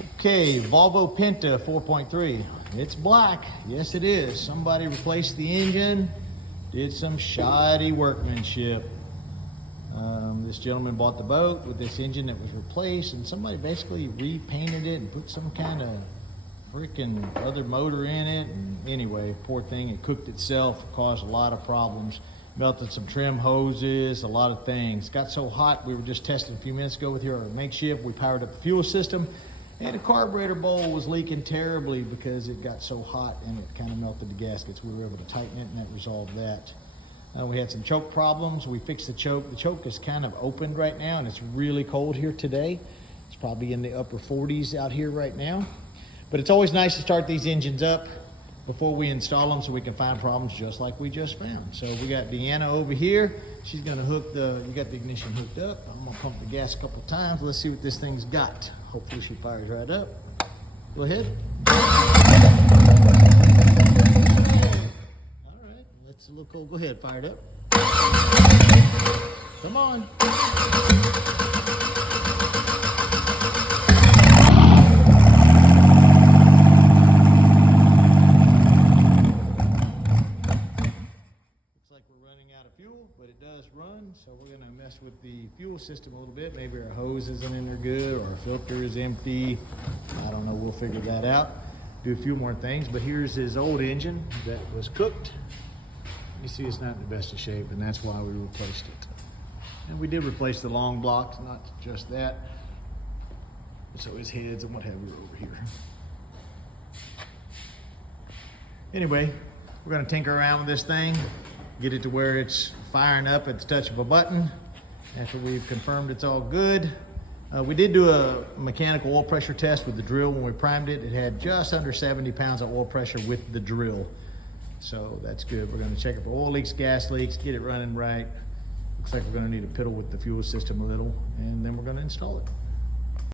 Okay, Volvo Penta 4.3. It's black. Yes, it is. Somebody replaced the engine, did some shoddy workmanship. This gentleman bought the boat with this engine that was replaced, and somebody basically repainted it and put some kind of freaking other motor in it. And anyway, poor thing, it cooked itself, caused a lot of problems. Melted some trim hoses, a lot of things. Got so hot, we were just testing a few minutes ago with here our makeshift. We powered up the fuel system, and the carburetor bowl was leaking terribly because it got so hot and it kind of melted the gaskets. We were able to tighten it, and that resolved that. We had some choke problems. We fixed the choke. The choke is kind of opened right now, and it's really cold here today. It's probably in the upper 40s out here right now. But it's always nice to start these engines up before we install them so we can find problems just like we just found. So we got Deanna over here. She's gonna hook you got the ignition hooked up. I'm gonna pump the gas a couple times. Let's see what this thing's got. Hopefully she fires right up. Go ahead. All right, that's a little cold. Go ahead, fire it up. Come on. But it does run, so we're going to mess with the fuel system a little bit. Maybe our hose isn't in there good, or our filter is empty. I don't know, we'll figure that out. Do a few more things, but here's his old engine that was cooked. You see it's not in the best of shape, and that's why we replaced it. And we did replace the long blocks, not just that. So his heads and what have you are over here. Anyway, we're going to tinker around with this thing, get it to where it's firing up at the touch of a button after we've confirmed it's all good. We did do a mechanical oil pressure test with the drill when we primed it. It had just under 70 pounds of oil pressure with the drill. So that's good. We're going to check it for oil leaks, gas leaks, get it running right. Looks like we're going to need to piddle with the fuel system a little, and then we're going to install it.